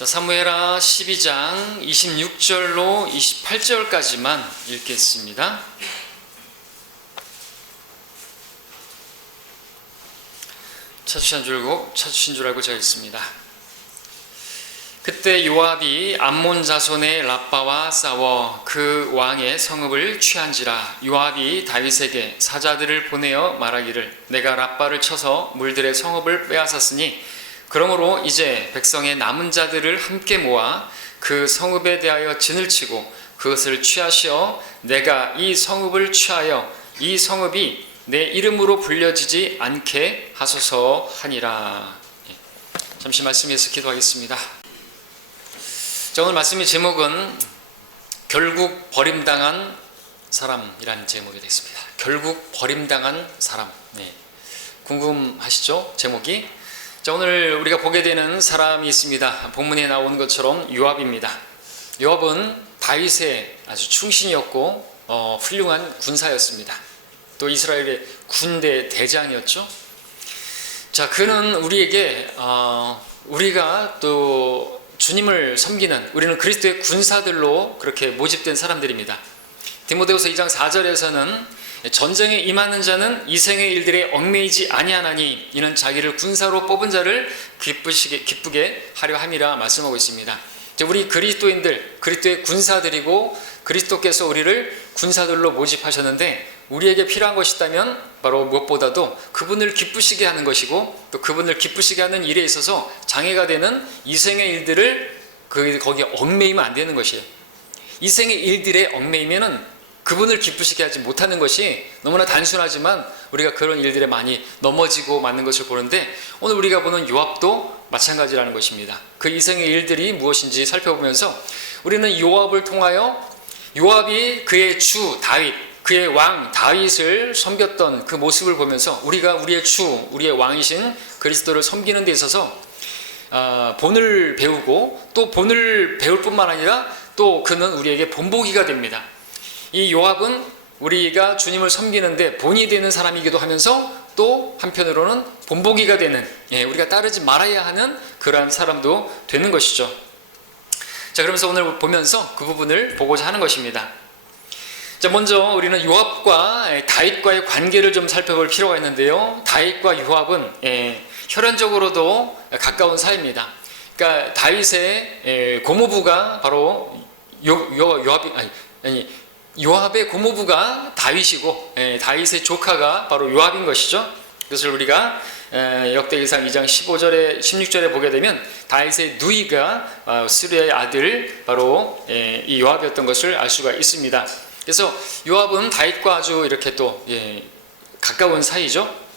자, 사무엘하 12장 26절로 28절까지만 읽겠습니다. 찾으신 줄 알고 제가 읽습니다. 그때 요압이 암몬 자손의 랍바와 싸워 그 왕의 성읍을 취한지라. 요압이 다윗에게 사자들을 보내어 말하기를 내가 랍바를 쳐서 물들의 성읍을 빼앗았으니 그러므로 이제 백성의 남은 자들을 함께 모아 그 성읍에 대하여 진을 치고 그것을 취하시어 내가 이 성읍을 취하여 이 성읍이 내 이름으로 불려지지 않게 하소서 하니라. 잠시 말씀에서 기도하겠습니다. 자, 오늘 말씀의 제목은 결국 버림당한 사람이라는 제목이 되겠습니다. 결국 버림당한 사람. 궁금하시죠? 제목이. 자, 오늘 우리가 보게 되는 사람이 있습니다. 본문에 나오는 것처럼 요압입니다. 요압은 다윗의 아주 충신이었고 훌륭한 군사였습니다. 또 이스라엘의 군대 대장이었죠. 자, 그는 우리에게 우리가 또 주님을 섬기는, 우리는 그리스도의 군사들로 그렇게 모집된 사람들입니다. 디모데후서 2장 4절에서는 전쟁에 임하는 자는 이생의 일들에 얽매이지 아니하나니 이는 자기를 군사로 뽑은 자를 기쁘게 하려 함이라 말씀하고 있습니다. 우리 그리스도인들, 그리스도의 군사들이고 그리스도께서 우리를 군사들로 모집하셨는데 우리에게 필요한 것이 있다면 바로 무엇보다도 그분을 기쁘시게 하는 것이고 또 그분을 기쁘시게 하는 일에 있어서 장애가 되는 이생의 일들을 거기에 얽매이면 안 되는 것이에요. 이생의 일들에 얽매이면은 그분을 기쁘시게 하지 못하는 것이 너무나 단순하지만 우리가 그런 일들에 많이 넘어지고 맞는 것을 보는데 오늘 우리가 보는 요압도 마찬가지라는 것입니다. 그 이생의 일들이 무엇인지 살펴보면서 우리는 요압을 통하여 요압이 그의 주 다윗, 그의 왕 다윗을 섬겼던 그 모습을 보면서 우리가 우리의 주, 우리의 왕이신 그리스도를 섬기는 데 있어서 본을 배우고 또 본을 배울 뿐만 아니라 또 그는 우리에게 본보기가 됩니다. 이 요압은 우리가 주님을 섬기는데 본이 되는 사람이기도 하면서 또 한편으로는 본보기가 되는, 우리가 따르지 말아야 하는 그러한 사람도 되는 것이죠. 자, 그러면서 오늘 보면서 그 부분을 보고자 하는 것입니다. 자, 먼저 우리는 요압과 다윗과의 관계를 좀 살펴볼 필요가 있는데요. 다윗과 요압은 혈연적으로도 가까운 사이입니다. 그러니까 다윗의 고모부가 바로 요압의 고모부가 다윗이고 다윗의 조카가 바로 요압인 것이죠. 그것을 우리가 역대기상 2장 16절에 보게 되면 다윗의 누이가 스루야의 아들 바로 이 요압이었던 것을 알 수가 있습니다. 그래서 요압은 다윗과 아주 이렇게 또 가까운 사이죠.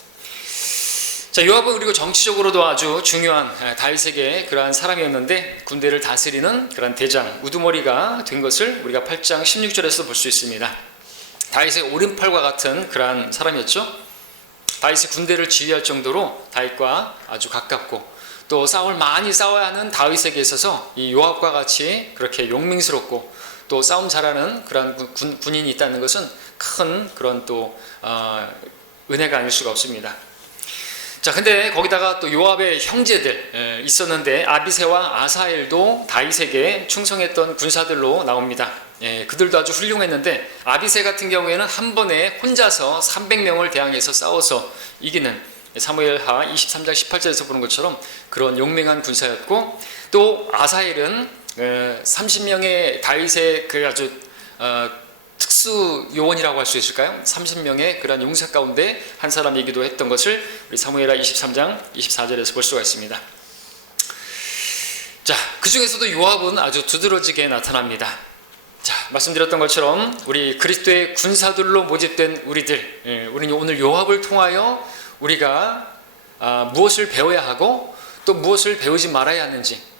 자, 요압은 그리고 정치적으로도 아주 중요한 다윗에게 그러한 사람이었는데 군대를 다스리는 그러한 대장, 우두머리가 된 것을 우리가 8장 16절에서 볼 수 있습니다. 다윗의 오른팔과 같은 그러한 사람이었죠. 다윗의 군대를 지휘할 정도로 다윗과 아주 가깝고 또 싸움을 많이 싸워야 하는 다윗에게 있어서 이 요압과 같이 그렇게 용맹스럽고 또 싸움 잘하는 그러한 군인이 있다는 것은 큰 그런 또 은혜가 아닐 수가 없습니다. 자, 근데 거기다가 또 요압의 형제들 있었는데 아비새와 아사엘도 다윗에게 충성했던 군사들로 나옵니다. 그들도 아주 훌륭했는데 아비새 같은 경우에는 한 번에 혼자서 300명을 대항해서 싸워서 이기는 사무엘하 23장 18절에서 보는 것처럼 그런 용맹한 군사였고 또 아사엘은 30명의 다윗의 그 아주 특수 요원이라고 할 수 있을까요? 30명의 그런 용사 가운데 한 사람이기도 했던 것을 우리 사무엘하 23장 24절에서 볼 수가 있습니다. 자, 그 중에서도 요압은 아주 두드러지게 나타납니다. 자, 말씀드렸던 것처럼 우리 그리스도의 군사들로 모집된 우리는 오늘 요압을 통하여 우리가 무엇을 배워야 하고 또 무엇을 배우지 말아야 하는지,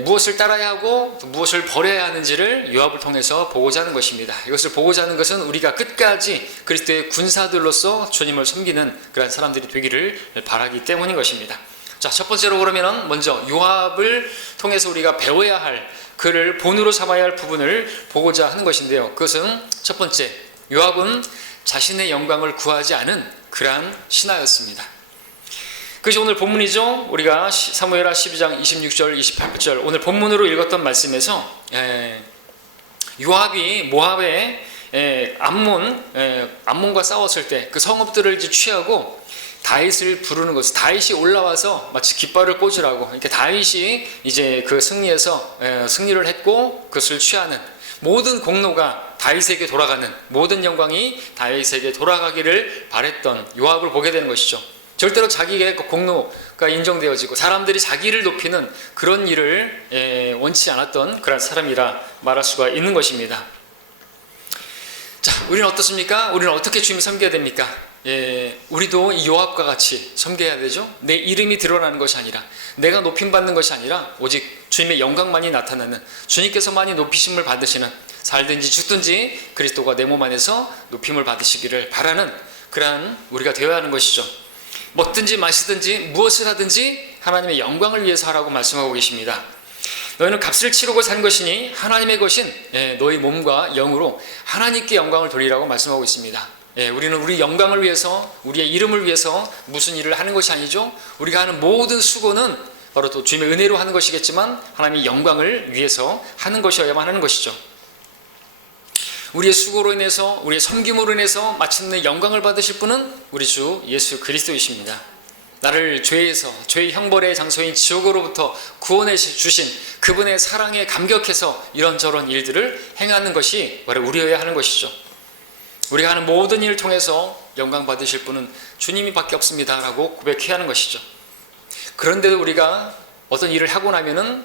무엇을 따라야 하고 무엇을 버려야 하는지를 요압을 통해서 보고자 하는 것입니다. 이것을 보고자 하는 것은 우리가 끝까지 그리스도의 군사들로서 주님을 섬기는 그런 사람들이 되기를 바라기 때문인 것입니다. 자, 첫 번째로 그러면 먼저 요압을 통해서 우리가 배워야 할, 그를 본으로 삼아야 할 부분을 보고자 하는 것인데요. 그것은 첫 번째, 요압은 자신의 영광을 구하지 않은 그러한 신하였습니다. 그것이 오늘 본문이죠. 우리가 사무엘하 12장 26절 28절 오늘 본문으로 읽었던 말씀에서 요압이 모압의 암몬과 싸웠을 때 그 성읍들을 이제 취하고 다윗을 부르는 것을, 다윗이 올라와서 마치 깃발을 꽂으라고, 이렇게 다윗이 이제 그 승리에서 승리를 했고 그것을 취하는, 모든 공로가 다윗에게 돌아가는, 모든 영광이 다윗에게 돌아가기를 바랬던 요압을 보게 되는 것이죠. 절대로 자기의 공로가 인정되어지고 사람들이 자기를 높이는 그런 일을 원치 않았던 그런 사람이라 말할 수가 있는 것입니다. 자, 우리는 어떻습니까? 우리는 어떻게 주님을 섬겨야 됩니까? 우리도 이 요압과 같이 섬겨야 되죠. 내 이름이 드러나는 것이 아니라, 내가 높임받는 것이 아니라 오직 주님의 영광만이 나타나는, 주님께서만이 높이심을 받으시는, 살든지 죽든지 그리스도가 내 몸 안에서 높임을 받으시기를 바라는 그러한 우리가 되어야 하는 것이죠. 먹든지 마시든지 무엇을 하든지 하나님의 영광을 위해서 하라고 말씀하고 계십니다. 너희는 값을 치르고 산 것이니 하나님의 것인 너희 몸과 영으로 하나님께 영광을 돌리라고 말씀하고 있습니다. 우리는 우리 영광을 위해서, 우리의 이름을 위해서 무슨 일을 하는 것이 아니죠. 우리가 하는 모든 수고는 바로 또 주님의 은혜로 하는 것이겠지만 하나님의 영광을 위해서 하는 것이어야만 하는 것이죠. 우리의 수고로 인해서, 우리의 섬김으로 인해서 마침내 영광을 받으실 분은 우리 주 예수 그리스도이십니다. 나를 죄에서, 죄의 형벌의 장소인 지옥으로부터 구원해 주신 그분의 사랑에 감격해서 이런저런 일들을 행하는 것이 바로 우리여야 하는 것이죠. 우리가 하는 모든 일을 통해서 영광 받으실 분은 주님이 밖에 없습니다 라고 고백해야 하는 것이죠. 그런데도 우리가 어떤 일을 하고 나면은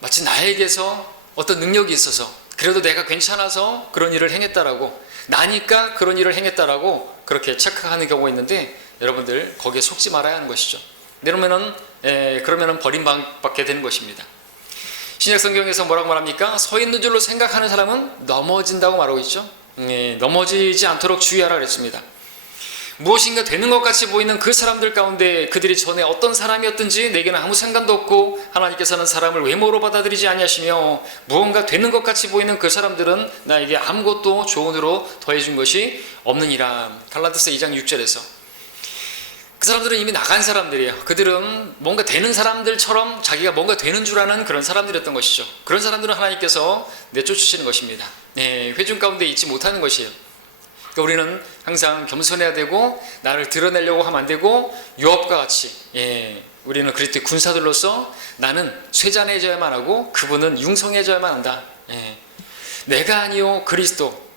마치 나에게서 어떤 능력이 있어서, 그래도 내가 괜찮아서 그런 일을 행했다라고, 나니까 그런 일을 행했다라고 그렇게 착각하는 경우가 있는데, 여러분들 거기에 속지 말아야 하는 것이죠. 그러면은 버림받게 되는 것입니다. 신약 성경에서 뭐라고 말합니까? 서 있는 줄로 생각하는 사람은 넘어진다고 말하고 있죠. 넘어지지 않도록 주의하라 그랬습니다. 무엇인가 되는 것 같이 보이는 그 사람들 가운데 그들이 전에 어떤 사람이었든지 내게는 아무 상관도 없고, 하나님께서는 사람을 외모로 받아들이지 아니하시며 무언가 되는 것 같이 보이는 그 사람들은 나에게 아무것도 조언으로 더해준 것이 없느니라. 갈라디아서 2장 6절에서 그 사람들은 이미 나간 사람들이에요. 그들은 뭔가 되는 사람들처럼 자기가 뭔가 되는 줄 아는 그런 사람들이었던 것이죠. 그런 사람들은 하나님께서 내쫓으시는 것입니다. 회중 가운데 있지 못하는 것이에요. 그러니까 우리는 항상 겸손해야 되고, 나를 드러내려고 하면 안 되고, 요압과 같이 우리는 그리스도의 군사들로서 나는 쇠잔해져야만 하고 그분은 융성해져야만 한다. 내가 아니요 그리스도,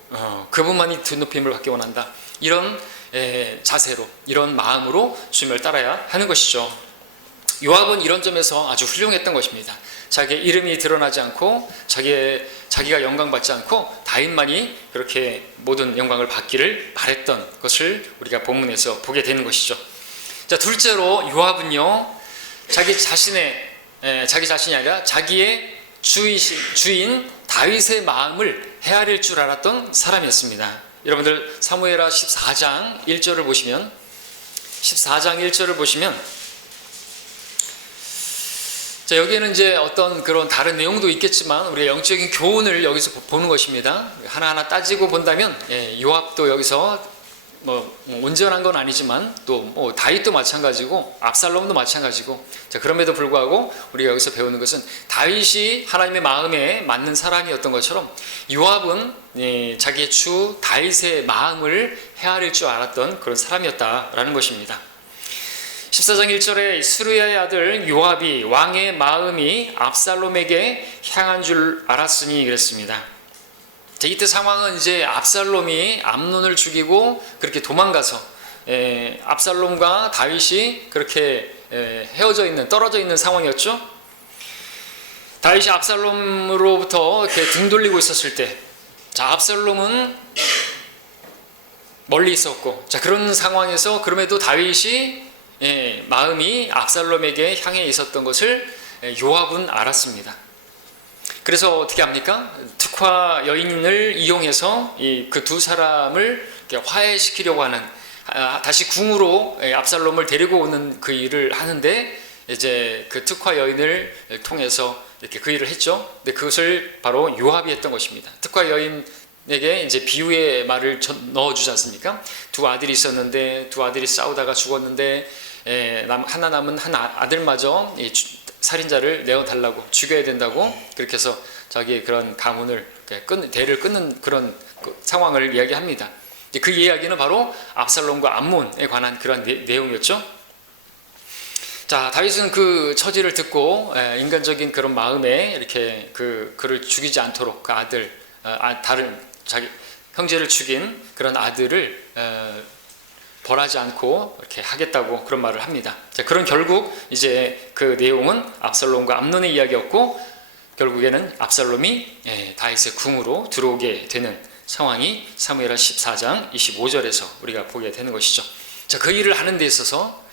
그분만이 높임을 받기 원한다. 이런 자세로, 이런 마음으로 주님을 따라야 하는 것이죠. 요압은 이런 점에서 아주 훌륭했던 것입니다. 자기의 이름이 드러나지 않고 자기가 영광받지 않고 다윗만이 그렇게 모든 영광을 받기를 바랬던 것을 우리가 본문에서 보게 되는 것이죠. 자, 둘째로 요압은요, 자기 자신이 아니라 자기의 주인 다윗의 마음을 헤아릴 줄 알았던 사람이었습니다. 여러분들 사무엘하 14장 1절을 보시면, 14장 1절을 보시면, 자, 여기에는 이제 어떤 그런 다른 내용도 있겠지만 우리가 영적인 교훈을 여기서 보는 것입니다. 하나하나 따지고 본다면 요압도 여기서 온전한 건 아니지만 또 다윗도 마찬가지고 압살롬도 마찬가지고, 자, 그럼에도 불구하고 우리가 여기서 배우는 것은 다윗이 하나님의 마음에 맞는 사람이었던 것처럼 요압은 자기의 주 다윗의 마음을 헤아릴 줄 알았던 그런 사람이었다라는 것입니다. 14장 1절에 스루야의 아들 요압이 왕의 마음이 압살롬에게 향한 줄 알았으니 그랬습니다. 자, 이때 상황은 이제 압살롬이 암논을 죽이고 그렇게 도망가서 압살롬과 다윗이 그렇게 헤어져 있는, 떨어져 있는 상황이었죠. 다윗이 압살롬으로부터 이렇게 등 돌리고 있었을 때, 자, 압살롬은 멀리 있었고, 자, 그런 상황에서 그럼에도 다윗이 마음이 압살롬에게 향해 있었던 것을 요압은 알았습니다. 그래서 어떻게 합니까? 특화 여인을 이용해서 그 두 사람을 화해시키려고 하는, 다시 궁으로 압살롬을 데리고 오는 그 일을 하는데, 이제 그 특화 여인을 통해서 이렇게 그 일을 했죠. 근데 그것을 바로 요압이 했던 것입니다. 특화 여인 요압에게 이제 비유의 말을 넣어주지 않습니까? 두 아들이 있었는데 두 아들이 싸우다가 죽었는데 하나 남은 한 아들마저 살인자를 내어달라고 죽여야 된다고 그렇게 해서 자기의 그런 가문을 대를 끊는 그런 상황을 이야기합니다. 그 이야기는 바로 압살롬과 암몬에 관한 그런 내용이었죠. 자, 다윗은 그 처지를 듣고 인간적인 그런 마음에 이렇게 그를 죽이지 않도록 그 아들, 다른 자기 형제를 죽인 그런 아들을 벌하지 않고 이렇게 하겠다고 그런 말을 합니다. 자, 그런 결국 이제 그 내용은 압살롬과 암논의 이야기였고 결국에는 압살롬이 다윗의 궁으로 들어오게 되는 상황이 사무엘하 14장 25절에서 우리가 보게 되는 것이죠. 자, 그 일을 하는 데 있어서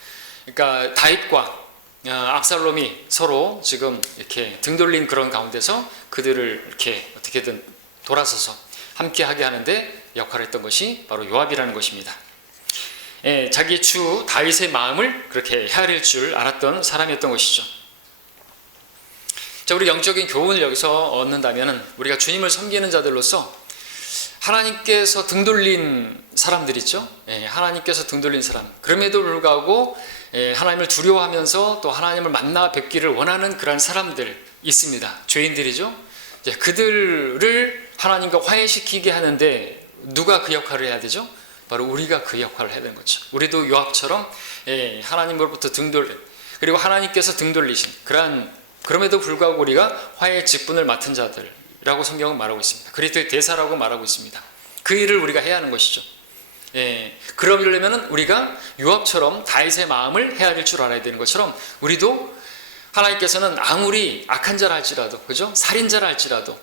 그러니까 다윗과 압살롬이 서로 지금 이렇게 등 돌린 그런 가운데서 그들을 이렇게 어떻게든 돌아서서 함께 하게 하는데 역할을 했던 것이 바로 요압이라는 것입니다. 자기 주 다윗의 마음을 그렇게 헤아릴 줄 알았던 사람이었던 것이죠. 자, 우리 영적인 교훈을 여기서 얻는다면 우리가 주님을 섬기는 자들로서 하나님께서 등 돌린 사람들 있죠. 하나님께서 등 돌린 사람. 그럼에도 불구하고 하나님을 두려워하면서 또 하나님을 만나 뵙기를 원하는 그런 사람들 있습니다. 죄인들이죠. 그들을 하나님과 화해시키게 하는데 누가 그 역할을 해야 되죠? 바로 우리가 그 역할을 해야 되는 거죠. 우리도 요압처럼 하나님으로부터 그리고 하나님께서 등 돌리신 그럼에도 불구하고 우리가 화해의 직분을 맡은 자들이라고 성경은 말하고 있습니다. 그리스도의 대사라고 말하고 있습니다. 그 일을 우리가 해야 하는 것이죠. 그러려면 우리가 요압처럼 다윗의 마음을 헤아릴 줄 알아야 되는 것처럼 우리도 하나님께서는 아무리 악한 자라 할지라도, 그죠? 살인자라 할지라도,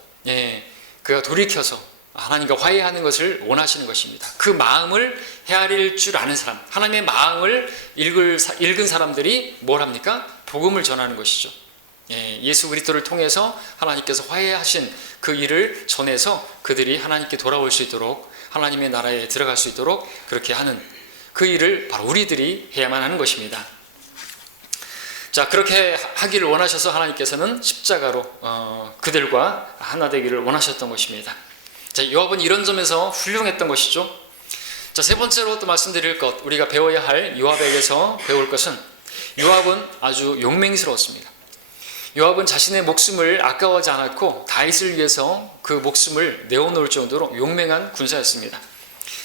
그가 돌이켜서 하나님과 화해하는 것을 원하시는 것입니다. 그 마음을 헤아릴 줄 아는 사람, 하나님의 마음을 읽은 사람들이 뭘 합니까? 복음을 전하는 것이죠. 예수 그리스도를 통해서 하나님께서 화해하신 그 일을 전해서 그들이 하나님께 돌아올 수 있도록 하나님의 나라에 들어갈 수 있도록 그렇게 하는 그 일을 바로 우리들이 해야만 하는 것입니다. 자, 그렇게 하기를 원하셔서 하나님께서는 십자가로 그들과 하나 되기를 원하셨던 것입니다. 자, 요압은 이런 점에서 훌륭했던 것이죠. 자, 세 번째로 또 말씀드릴 것, 우리가 배워야 할 요압에게서 배울 것은 요압은 아주 용맹스러웠습니다. 요압은 자신의 목숨을 아까워하지 않았고 다윗을 위해서 그 목숨을 내어놓을 정도로 용맹한 군사였습니다.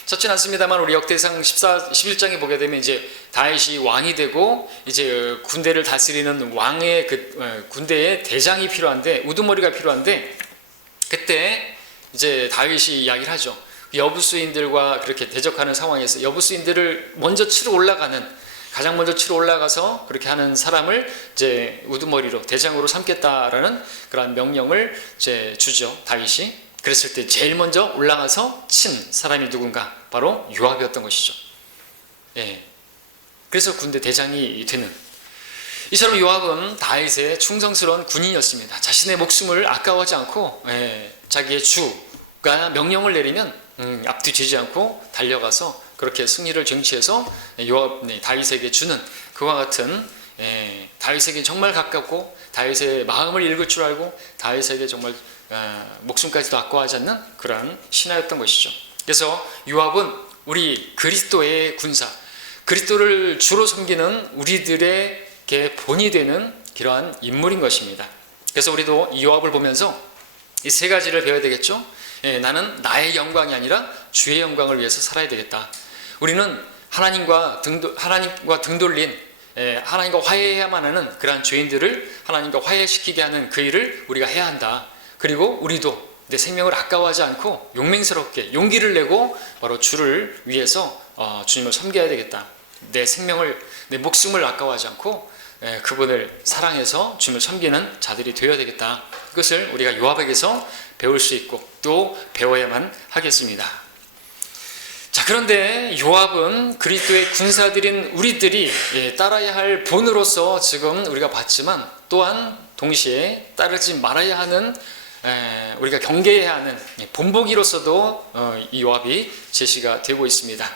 좋지는 않습니다만 우리 역대상 11장에 보게 되면 이제 다윗이 왕이 되고 이제 군대를 다스리는 왕의 그 군대의 대장이 필요한데 우두머리가 필요한데 그때 이제 다윗이 이야기를 하죠. 여부수인들과 그렇게 대적하는 상황에서 여부수인들을 먼저 치러 올라가는 가장 먼저 치러 올라가서 그렇게 하는 사람을 이제 우두머리로 대장으로 삼겠다라는 그런 명령을 이제 주죠. 다윗이. 그랬을 때 제일 먼저 올라가서 친 사람이 누군가? 바로 요압이었던 것이죠. 그래서 군대 대장이 되는 이처럼 요압은 다윗의 충성스러운 군인이었습니다. 자신의 목숨을 아까워하지 않고 자기의 주가 명령을 내리면 앞뒤지지 않고 달려가서 그렇게 승리를 쟁취해서 다윗에게 주는 그와 같은 다윗에게 정말 가깝고 다윗의 마음을 읽을 줄 알고 다윗에게 정말 목숨까지도 아까워하지 않는 그러한 신하였던 것이죠. 그래서 요압은 우리 그리스도의 군사, 그리스도를 주로 섬기는 우리들에게 본이 되는 그러한 인물인 것입니다. 그래서 우리도 이 요압을 보면서 이 세 가지를 배워야 되겠죠. 나는 나의 영광이 아니라 주의 영광을 위해서 살아야 되겠다. 우리는 하나님과 등 돌린 하나님과 화해해야만 하는 그러한 죄인들을 하나님과 화해시키게 하는 그 일을 우리가 해야 한다. 그리고 우리도 내 생명을 아까워하지 않고 용맹스럽게 용기를 내고 바로 주를 위해서 주님을 섬겨야 되겠다. 내 목숨을 아까워하지 않고 그분을 사랑해서 주님을 섬기는 자들이 되어야 되겠다. 그것을 우리가 요압에게서 배울 수 있고 또 배워야만 하겠습니다. 자, 그런데 요압은 그리스도의 군사들인 우리들이 따라야 할 본으로서 지금 우리가 봤지만 또한 동시에 따르지 말아야 하는 우리가 경계해야 하는 본보기로서도 이 요압이 제시가 되고 있습니다.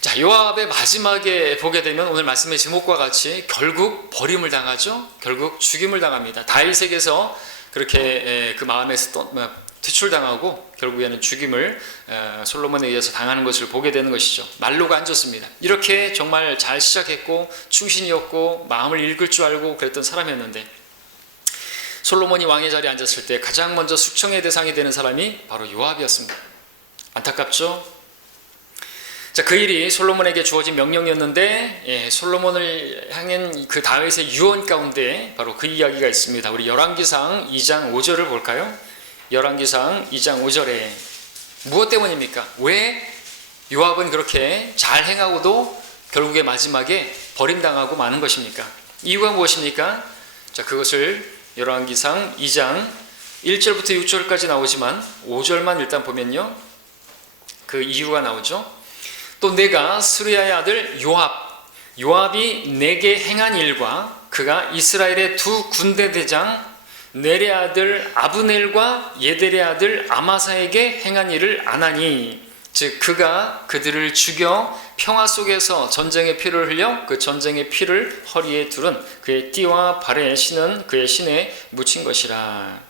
자, 요압의 마지막에 보게 되면 오늘 말씀의 제목과 같이 결국 버림을 당하죠. 결국 죽임을 당합니다. 다윗에게서 그렇게 그 마음에서 퇴출당하고 결국에는 죽임을 솔로몬에 의해서 당하는 것을 보게 되는 것이죠. 말로가 안 좋습니다. 이렇게 정말 잘 시작했고 충신이었고 마음을 읽을 줄 알고 그랬던 사람이었는데 솔로몬이 왕의 자리에 앉았을 때 가장 먼저 숙청의 대상이 되는 사람이 바로 요압이었습니다. 안타깝죠? 자, 그 일이 솔로몬에게 주어진 명령이었는데 솔로몬을 향한 그 다윗의 유언 가운데 바로 그 이야기가 있습니다. 우리 열왕기상 2장 5절을 볼까요? 열왕기상 2장 5절에 무엇 때문입니까? 왜 요압은 그렇게 잘 행하고도 결국에 마지막에 버림당하고 마는 것입니까? 이유가 무엇입니까? 자, 그것을 열왕기상 2장 1절부터 6절까지 나오지만 5절만 일단 보면요, 그 이유가 나오죠. 또 내가 스루야의 아들 요압이 내게 행한 일과 그가 이스라엘의 두 군대 대장 넬의 아들 아브넬과 예델의 아들 아마사에게 행한 일을 아나니, 즉 그가 그들을 죽여 평화 속에서 전쟁의 피를 흘려 그 전쟁의 피를 허리에 두른 그의 띠와 발에 신은 그의 신에 묻힌 것이라.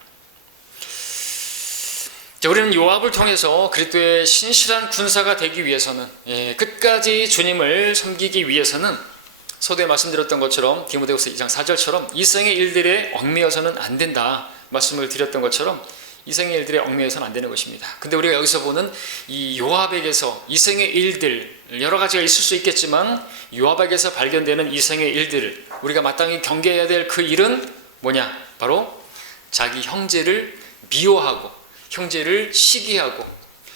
자, 우리는 요압을 통해서 그리스도의 신실한 군사가 되기 위해서는, 끝까지 주님을 섬기기 위해서는 서두에 말씀드렸던 것처럼 디모데후서 2장 4절처럼 이생의 일들에 얽매여서는 안 된다 말씀을 드렸던 것처럼 이생의 일들에 얽매여서는 안 되는 것입니다. 근데 우리가 여기서 보는 이 요압에게서 이생의 일들, 여러 가지가 있을 수 있겠지만 요압에게서 발견되는 이생의 일들을 우리가 마땅히 경계해야 될 그 일은 뭐냐? 바로 자기 형제를 미워하고 형제를 시기하고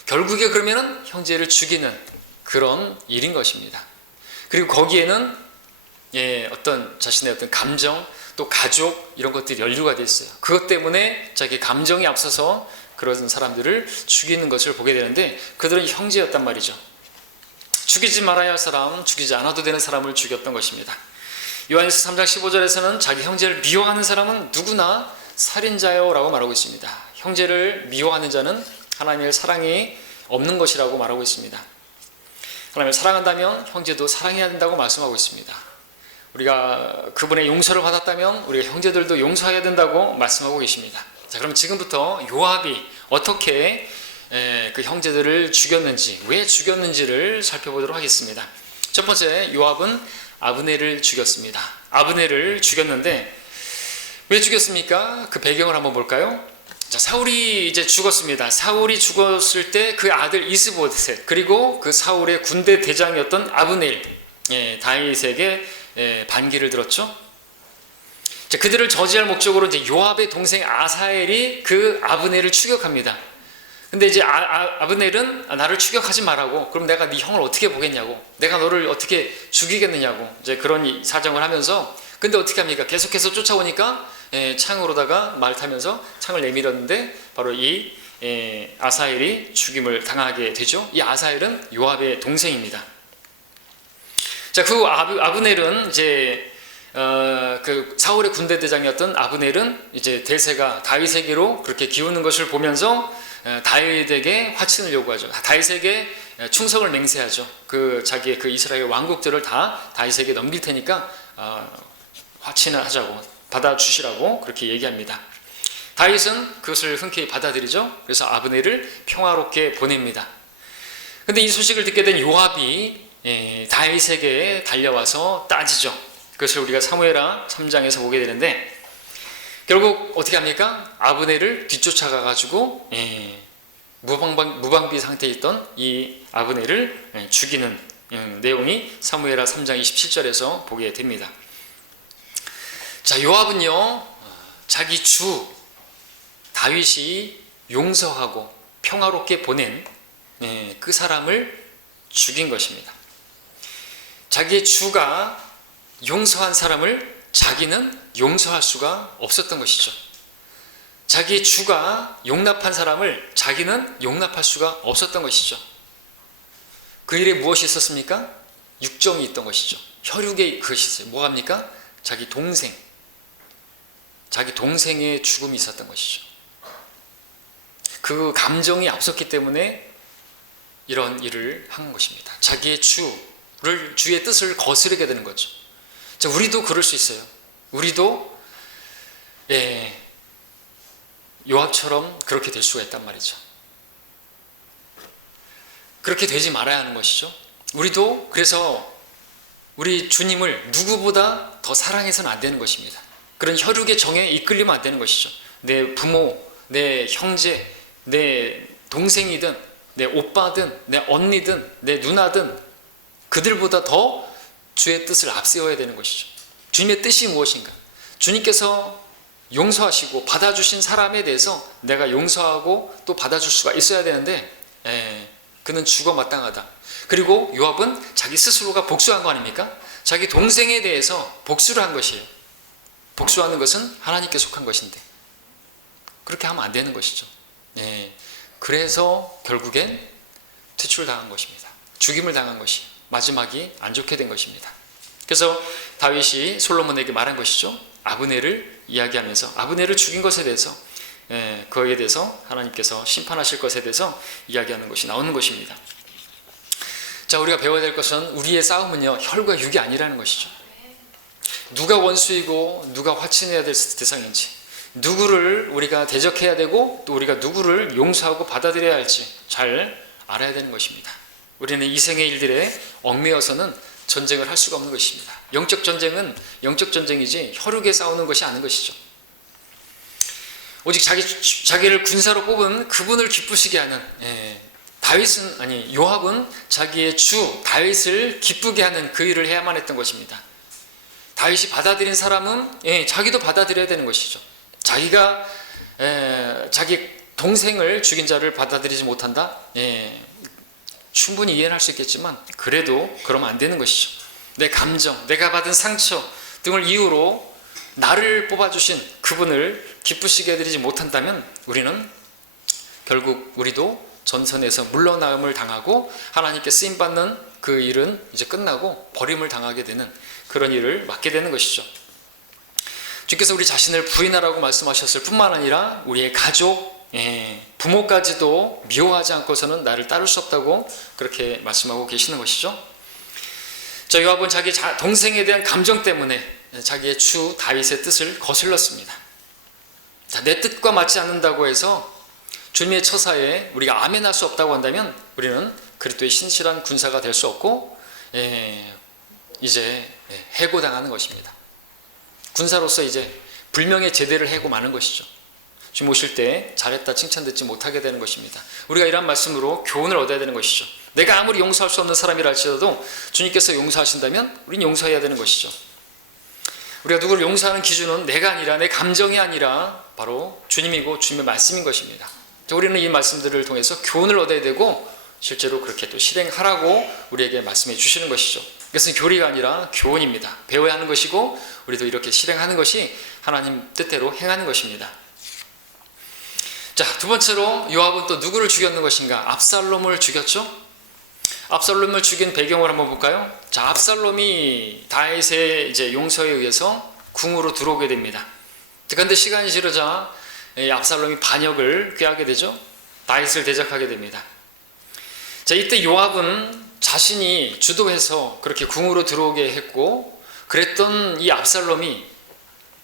결국에 그러면은 형제를 죽이는 그런 일인 것입니다. 그리고 거기에는 어떤 자신의 어떤 감정, 또 가족 이런 것들이 연루가 되어 있어요. 그것 때문에 자기 감정이 앞서서 그런 사람들을 죽이는 것을 보게 되는데 그들은 형제였단 말이죠. 죽이지 말아야 할 사람, 죽이지 않아도 되는 사람을 죽였던 것입니다. 요한일서 3장 15절에서는 자기 형제를 미워하는 사람은 누구나 살인자요 라고 말하고 있습니다. 형제를 미워하는 자는 하나님의 사랑이 없는 것이라고 말하고 있습니다. 하나님을 사랑한다면 형제도 사랑해야 된다고 말씀하고 있습니다. 우리가 그분의 용서를 받았다면 우리가 형제들도 용서해야 된다고 말씀하고 계십니다. 자, 그럼 지금부터 요압이 어떻게 그 형제들을 죽였는지, 왜 죽였는지를 살펴보도록 하겠습니다. 첫 번째, 요압은 아브넬을 죽였습니다. 아브넬을 죽였는데 왜 죽였습니까? 그 배경을 한번 볼까요? 자, 사울이 이제 죽었습니다. 사울이 죽었을 때 그 아들 이스보셋, 그리고 그 사울의 군대 대장이었던 아브넬, 다윗에게 반기를 들었죠. 자, 그들을 저지할 목적으로 이제 요압의 동생 아사엘이 그 아브넬을 추격합니다. 근데 이제 아브넬은 나를 추격하지 말라고, 그럼 내가 네 형을 어떻게 보겠냐고, 내가 너를 어떻게 죽이겠느냐고 이제 그런 사정을 하면서, 근데 어떻게 합니까? 계속해서 쫓아오니까 창으로다가 말 타면서 창을 내밀었는데 바로 이 아사엘이 죽임을 당하게 되죠. 이 아사엘은 요압의 동생입니다. 자, 그 아브넬은 이제 그 사울의 군대 대장이었던 아브넬은 이제 대세가 다윗에게로 그렇게 기우는 것을 보면서 다윗에게 화친을 요구하죠. 다윗에게 충성을 맹세하죠. 그 자기의 그 이스라엘 왕국들을 다 다윗에게 넘길 테니까 화친을 하자고, 받아주시라고 그렇게 얘기합니다. 다윗은 그것을 흔쾌히 받아들이죠. 그래서 아브넬을 평화롭게 보냅니다. 근데 이 소식을 듣게 된 요압이 다윗에게 달려와서 따지죠. 그것을 우리가 사무엘하 3장에서 보게 되는데 결국 어떻게 합니까? 아브넬을 뒤쫓아가 가지고 무방비 상태에 있던 이 아브넬을 죽이는 내용이 사무엘하 3장 27절에서 보게 됩니다. 자, 요압은요, 자기 주 다윗이 용서하고 평화롭게 보낸 그 사람을 죽인 것입니다. 자기의 주가 용서한 사람을 자기는 용서할 수가 없었던 것이죠. 자기의 주가 용납한 사람을 자기는 용납할 수가 없었던 것이죠. 그 일에 무엇이 있었습니까? 육정이 있던 것이죠. 혈육의 그것이 있어요. 뭐합니까? 자기 동생의 죽음이 있었던 것이죠. 그 감정이 앞섰기 때문에 이런 일을 한 것입니다. 자기의 주의 뜻을 거스르게 되는 거죠. 자, 우리도 그럴 수 있어요. 우리도 요압처럼 그렇게 될 수가 있단 말이죠. 그렇게 되지 말아야 하는 것이죠. 우리도 그래서 우리 주님을 누구보다 더 사랑해서는 안 되는 것입니다. 그런 혈육의 정에 이끌리면 안 되는 것이죠. 내 부모, 내 형제, 내 동생이든 내 오빠든 내 언니든 내 누나든 그들보다 더 주의 뜻을 앞세워야 되는 것이죠. 주님의 뜻이 무엇인가? 주님께서 용서하시고 받아주신 사람에 대해서 내가 용서하고 또 받아줄 수가 있어야 되는데 그는 죽어 마땅하다. 그리고 요압은 자기 스스로가 복수한 거 아닙니까? 자기 동생에 대해서 복수를 한 것이에요. 복수하는 것은 하나님께 속한 것인데 그렇게 하면 안 되는 것이죠. 그래서 결국엔 퇴출당한 것입니다. 죽임을 당한 것이 마지막이 안 좋게 된 것입니다. 그래서 다윗이 솔로몬에게 말한 것이죠. 아브넬을 이야기하면서 아브넬을 죽인 것에 대해서 그에 대해서 하나님께서 심판하실 것에 대해서 이야기하는 것이 나오는 것입니다. 자, 우리가 배워야 될 것은 우리의 싸움은요 혈과 육이 아니라는 것이죠. 누가 원수이고 누가 화친해야 될 대상인지, 누구를 우리가 대적해야 되고 또 우리가 누구를 용서하고 받아들여야 할지 잘 알아야 되는 것입니다. 우리는 이 생의 일들에 얽매여서는 전쟁을 할 수가 없는 것입니다. 영적 전쟁은 영적 전쟁이지 혈육에 싸우는 것이 아닌 것이죠. 오직 자기를 군사로 뽑은 그분을 기쁘시게 하는 요압은 자기의 주 다윗을 기쁘게 하는 그 일을 해야만 했던 것입니다. 다윗이 받아들인 사람은 자기도 받아들여야 되는 것이죠. 자기가 자기 동생을 죽인 자를 받아들이지 못한다? 충분히 이해는 할 수 있겠지만 그래도 그러면 안 되는 것이죠. 내 감정, 내가 받은 상처 등을 이유로 나를 뽑아주신 그분을 기쁘시게 해드리지 못한다면 우리는 결국 우리도 전선에서 물러나음을 당하고 하나님께 쓰임받는 그 일은 이제 끝나고 버림을 당하게 되는 그런 일을 맡게 되는 것이죠. 주께서 우리 자신을 부인하라고 말씀하셨을 뿐만 아니라 우리의 가족, 부모까지도 미워하지 않고서는 나를 따를 수 없다고 그렇게 말씀하고 계시는 것이죠. 자, 요압은 자기 동생에 대한 감정 때문에 자기의 주 다윗의 뜻을 거슬렀습니다. 자, 내 뜻과 맞지 않는다고 해서 주님의 처사에 우리가 아멘할 수 없다고 한다면 우리는 그리스도의 신실한 군사가 될 수 없고 이제 해고당하는 것입니다. 군사로서 이제 불명예 제대를 해고 마는 것이죠. 주님 오실 때 잘했다 칭찬 듣지 못하게 되는 것입니다. 우리가 이런 말씀으로 교훈을 얻어야 되는 것이죠. 내가 아무리 용서할 수 없는 사람이라 할지라도 주님께서 용서하신다면 우리는 용서해야 되는 것이죠. 우리가 누구를 용서하는 기준은 내가 아니라 내 감정이 아니라 바로 주님이고 주님의 말씀인 것입니다. 우리는 이 말씀들을 통해서 교훈을 얻어야 되고 실제로 그렇게 또 실행하라고 우리에게 말씀해 주시는 것이죠. 이것은 교리가 아니라 교훈입니다. 배워야 하는 것이고 우리도 이렇게 실행하는 것이 하나님 뜻대로 행하는 것입니다. 자, 두 번째로 요압은 또 누구를 죽였는 것인가? 압살롬을 죽였죠. 압살롬을 죽인 배경을 한번 볼까요? 자, 압살롬이 다윗의 이제 용서에 의해서 궁으로 들어오게 됩니다. 그런데 시간이 지르자 압살롬이 반역을 꾀하게 되죠. 다윗을 대적하게 됩니다. 자, 이때 요압은 자신이 주도해서 그렇게 궁으로 들어오게 했고 그랬던 이 압살롬이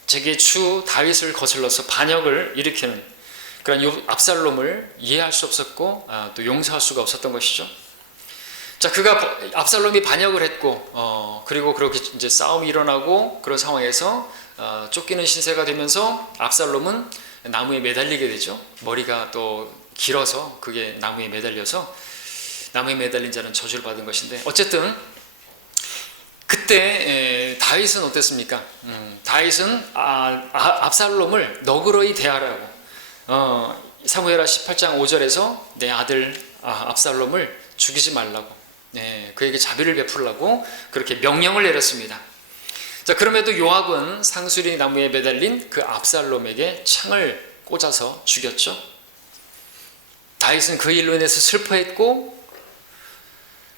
자기의 주 다윗을 거슬러서 반역을 일으키는 그런 압살롬을 이해할 수 없었고 또 용서할 수가 없었던 것이죠. 자, 압살롬이 반역을 했고 그리고 그렇게 이제 싸움이 일어나고 그런 상황에서 쫓기는 신세가 되면서 압살롬은 나무에 매달리게 되죠. 머리가 또 길어서 그게 나무에 매달려서 나무에 매달린 자는 저주를 받은 것인데 어쨌든 그때 다윗은 어땠습니까? 다윗은 압살롬을 너그러이 대하라고 사무엘하 18장 5절에서 내 아들 압살롬을 죽이지 말라고 그에게 자비를 베풀라고 그렇게 명령을 내렸습니다. 자, 그럼에도 요압은 상수리 나무에 매달린 그 압살롬에게 창을 꽂아서 죽였죠. 다윗은 그 일로 인해서 슬퍼했고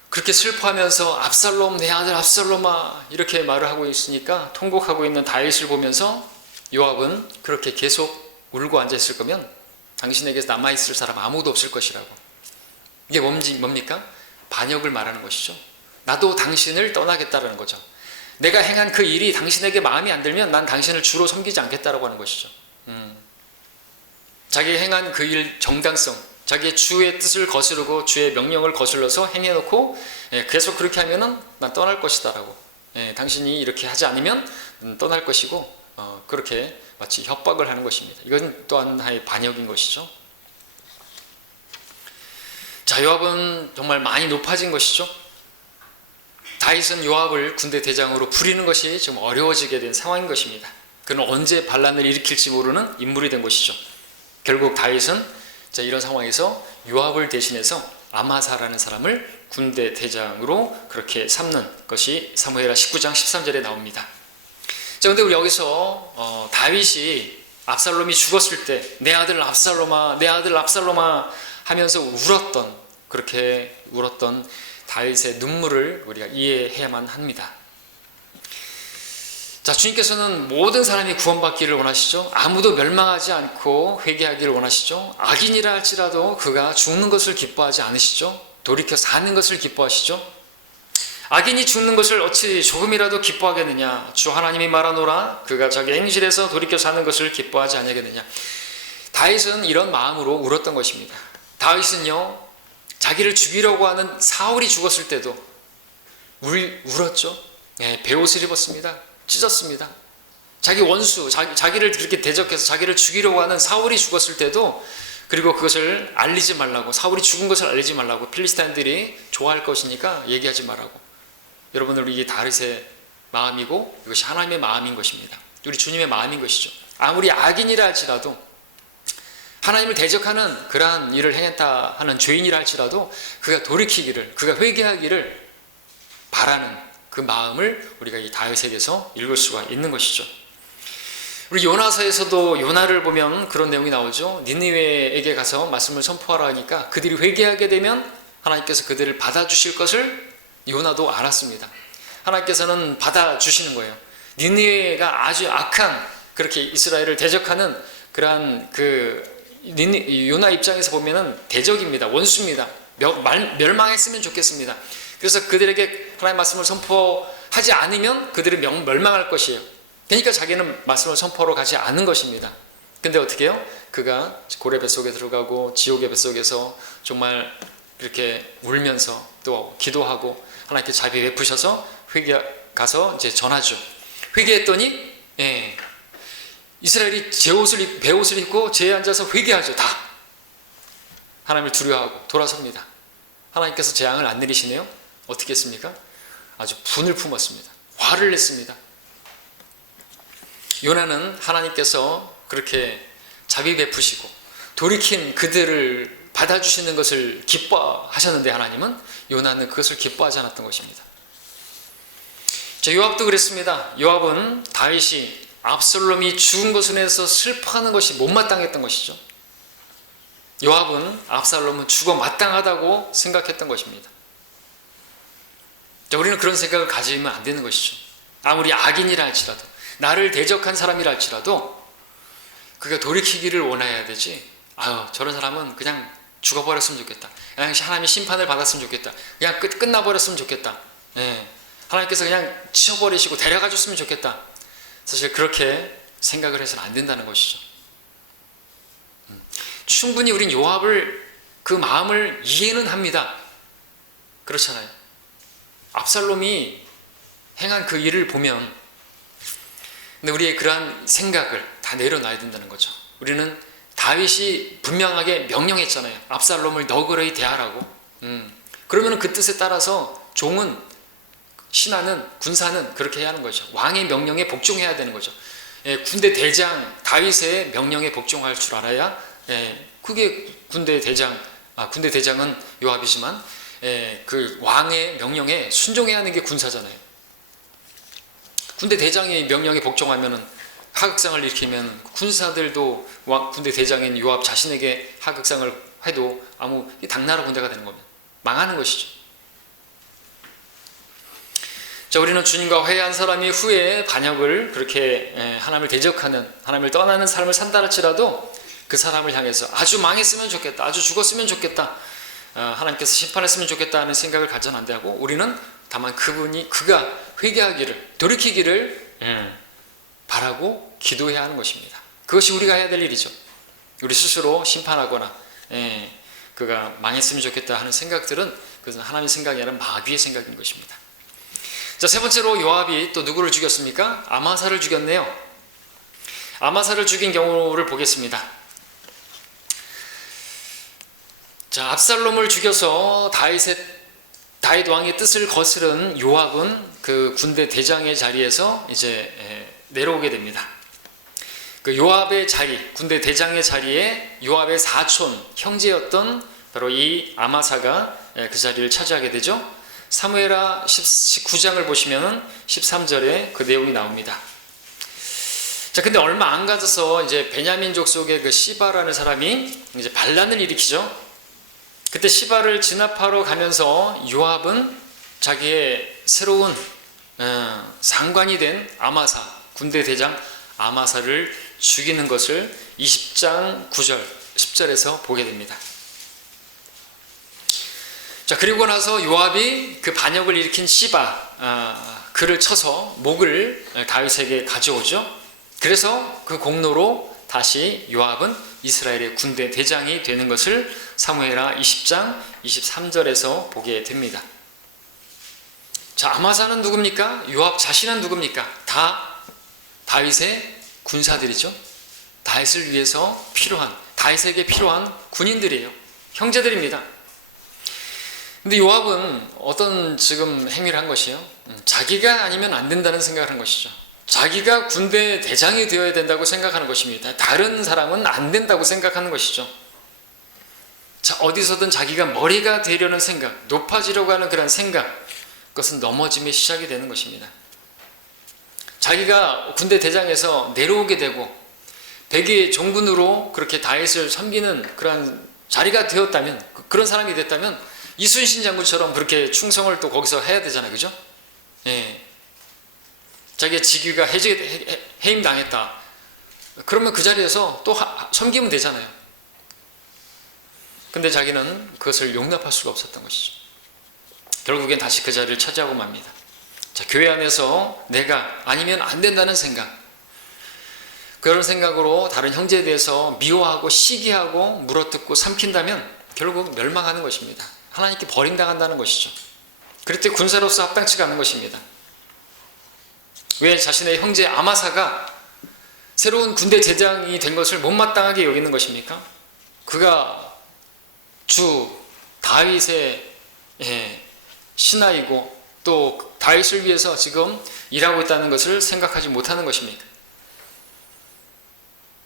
그렇게 슬퍼하면서 압살롬 내 아들 압살롬아 이렇게 말을 하고 있으니까 통곡하고 있는 다윗을 보면서 요압은 그렇게 계속 울고 앉아있을 거면 당신에게서 남아있을 사람 아무도 없을 것이라고. 이게 뭡니까? 반역을 말하는 것이죠. 나도 당신을 떠나겠다라는 거죠. 내가 행한 그 일이 당신에게 마음에 안 들면 난 당신을 주로 섬기지 않겠다라고 하는 것이죠. 자기 행한 그 일 정당성, 자기의 주의 뜻을 거스르고 주의 명령을 거슬러서 행해놓고 계속 그렇게 하면은 난 떠날 것이다라고, 당신이 이렇게 하지 않으면 떠날 것이고, 그렇게 마치 협박을 하는 것입니다. 이건 또한 하나의 반역인 것이죠. 자, 요압은 정말 많이 높아진 것이죠. 다윗은 요압을 군대 대장으로 부리는 것이 좀 어려워지게 된 상황인 것입니다. 그는 언제 반란을 일으킬지 모르는 인물이 된 것이죠. 결국 다윗은 이런 상황에서 요압을 대신해서 아마사라는 사람을 군대 대장으로 그렇게 삼는 것이 사무엘하 19장 13절에 나옵니다. 자, 근데 우리 여기서 다윗이 압살롬이 죽었을 때 내 아들 압살롬아, 내 아들 압살롬아 하면서 그렇게 울었던 다윗의 눈물을 우리가 이해해야만 합니다. 자, 주님께서는 모든 사람이 구원받기를 원하시죠. 아무도 멸망하지 않고 회개하기를 원하시죠. 악인이라 할지라도 그가 죽는 것을 기뻐하지 않으시죠. 돌이켜 사는 것을 기뻐하시죠. 악인이 죽는 것을 어찌 조금이라도 기뻐하겠느냐. 주 하나님이 말하노라 그가 자기 행실에서 돌이켜 사는 것을 기뻐하지 않겠느냐. 다윗은 이런 마음으로 울었던 것입니다. 다윗은요, 자기를 죽이려고 하는 사울이 죽었을 때도 울었죠. 베옷을 입었습니다. 찢었습니다. 자기 원수, 자기를 그렇게 대적해서 자기를 죽이려고 하는 사울이 죽었을 때도, 그리고 그것을 알리지 말라고, 사울이 죽은 것을 알리지 말라고, 필리스타인들이 좋아할 것이니까 얘기하지 말라고. 여러분들, 이게 다윗의 마음이고 이것이 하나님의 마음인 것입니다. 우리 주님의 마음인 것이죠. 아무리 악인이라 할지라도, 하나님을 대적하는 그러한 일을 행했다 하는 죄인이라 할지라도 그가 돌이키기를, 그가 회개하기를 바라는 그 마음을 우리가 이 다윗에게서 읽을 수가 있는 것이죠. 우리 요나서에서도 요나를 보면 그런 내용이 나오죠. 니느웨에게 가서 말씀을 선포하라 하니까 그들이 회개하게 되면 하나님께서 그들을 받아주실 것을 요나도 알았습니다. 하나님께서는 받아주시는 거예요. 니느웨가 아주 악한, 그렇게 이스라엘을 대적하는 그러한 요나 입장에서 보면은 대적입니다. 원수입니다. 멸망했으면 좋겠습니다. 그래서 그들에게 하나님의 말씀을 선포하지 않으면 그들이 멸망할 것이에요. 그러니까 자기는 말씀을 선포하러 가지 않는 것입니다. 근데 어떻게 해요? 그가 고래 뱃속에 들어가고 지옥의 뱃속에서 정말 이렇게 울면서 또 기도하고 하나님께 자비 베푸셔서 가서 이제 전하죠. 회개했더니 이스라엘이 베옷을 입고 제에 앉아서 회개하죠. 다 하나님을 두려워하고 돌아섭니다. 하나님께서 재앙을 안 내리시네요. 어떻게 했습니까? 아주 분을 품었습니다. 화를 냈습니다. 요나는 하나님께서 그렇게 자비 베푸시고 돌이킨 그들을 받아주시는 것을 기뻐하셨는데, 하나님은 요나는 그것을 기뻐하지 않았던 것입니다. 요압도 그랬습니다. 요압은 다윗이 압살롬이 죽은 것에 대해서 슬퍼하는 것이 못마땅했던 것이죠. 요압은 압살롬은 죽어 마땅하다고 생각했던 것입니다. 자, 우리는 그런 생각을 가지면 안 되는 것이죠. 아무리 악인이라 할지라도, 나를 대적한 사람이라 할지라도 그가 돌이키기를 원해야 되지, 저런 사람은 그냥 죽어버렸으면 좋겠다, 그냥 하나님의 심판을 받았으면 좋겠다, 그냥 끝나버렸으면 좋겠다, 하나님께서 그냥 치워버리시고 데려가 줬으면 좋겠다, 사실 그렇게 생각을 해서는 안 된다는 것이죠. 충분히 우린 요압을, 그 마음을 이해는 합니다. 그렇잖아요. 압살롬이 행한 그 일을 보면, 근데 우리의 그러한 생각을 다 내려놔야 된다는 거죠. 우리는 다윗이 분명하게 명령했잖아요. 압살롬을 너그러이 대하라고. 그러면 그 뜻에 따라서 종은, 신하는, 군사는 그렇게 해야 하는 거죠. 왕의 명령에 복종해야 되는 거죠. 군대 대장 다윗의 명령에 복종할 줄 알아야, 그게 군대 대장은 요압이지만, 그 왕의 명령에 순종해야 하는 게 군사잖아요. 군대 대장의 명령에 복종하면은 하극상을 일으키면 군사들도 군대 대장인 요압 자신에게 하극상을 해도 당나라 군대가 되는 겁니다. 망하는 것이죠. 자, 우리는 주님과 회개한 사람이 후에 반역을 그렇게 하나님을 대적하는, 하나님을 떠나는 삶을 산다 할지라도 그 사람을 향해서 아주 망했으면 좋겠다, 아주 죽었으면 좋겠다, 하나님께서 심판했으면 좋겠다 하는 생각을 가져는 안 되고, 우리는 다만 그가 회개하기를, 돌이키기를 바라고 기도해야 하는 것입니다. 그것이 우리가 해야 될 일이죠. 우리 스스로 심판하거나 그가 망했으면 좋겠다 하는 생각들은 그것은 하나님의 생각이 아니라 마귀의 생각인 것입니다. 자, 세 번째로 요압이 또 누구를 죽였습니까? 아마사를 죽였네요. 아마사를 죽인 경우를 보겠습니다. 자, 압살롬을 죽여서 다윗 왕의 뜻을 거스른 요압은 그 군대 대장의 자리에서 이제 내려오게 됩니다. 그 요압의 자리, 군대 대장의 자리에 요압의 사촌, 형제였던 바로 이 아마사가 그 자리를 차지하게 되죠. 사무엘하 19장을 보시면은 13절에 그 내용이 나옵니다. 자, 근데 얼마 안 가져서 이제 베냐민족 속의 그 시바라는 사람이 이제 반란을 일으키죠. 그때 시바를 진압하러 가면서 요압은 자기의 새로운 상관이 된 아마사, 군대 대장 아마사를 죽이는 것을 20장 9절, 10절에서 보게 됩니다. 자, 그리고 나서 요압이 그 반역을 일으킨 시바, 그를 쳐서 목을 다윗에게 가져오죠. 그래서 그 공로로 다시 요압은 이스라엘의 군대 대장이 되는 것을 사무엘하 20장 23절에서 보게 됩니다. 자, 아마사는 누굽니까? 요압 자신은 누굽니까? 다 다윗의 군사들이죠. 다윗을 위해서 필요한, 다윗에게 필요한 군인들이에요. 형제들입니다. 근데 요압은 어떤 지금 행위를 한 것이에요? 자기가 아니면 안 된다는 생각을 한 것이죠. 자기가 군대 대장이 되어야 된다고 생각하는 것입니다. 다른 사람은 안 된다고 생각하는 것이죠. 자, 어디서든 자기가 머리가 되려는 생각, 높아지려고 하는 그런 생각, 그것은 넘어짐의 시작이 되는 것입니다. 자기가 군대 대장에서 내려오게 되고 백의 종군으로 그렇게 다윗을 섬기는 그런 자리가 되었다면, 그런 사람이 됐다면 이순신 장군처럼 그렇게 충성을 또 거기서 해야 되잖아요. 그죠? 자기의 직위가 해임당했다. 그러면 그 자리에서 또 섬기면 되잖아요. 근데 자기는 그것을 용납할 수가 없었던 것이죠. 결국엔 다시 그 자리를 차지하고 맙니다. 자, 교회 안에서 내가 아니면 안 된다는 생각, 그런 생각으로 다른 형제에 대해서 미워하고 시기하고 물어뜯고 삼킨다면 결국 멸망하는 것입니다. 하나님께 버림당한다는 것이죠. 그럴 때 군사로서 합당치가 않는 것입니다. 왜 자신의 형제 아마사가 새로운 군대 대장이 된 것을 못마땅하게 여기는 것입니까? 그가 주 다윗의 신하이고 또 다윗을 위해서 지금 일하고 있다는 것을 생각하지 못하는 것입니까?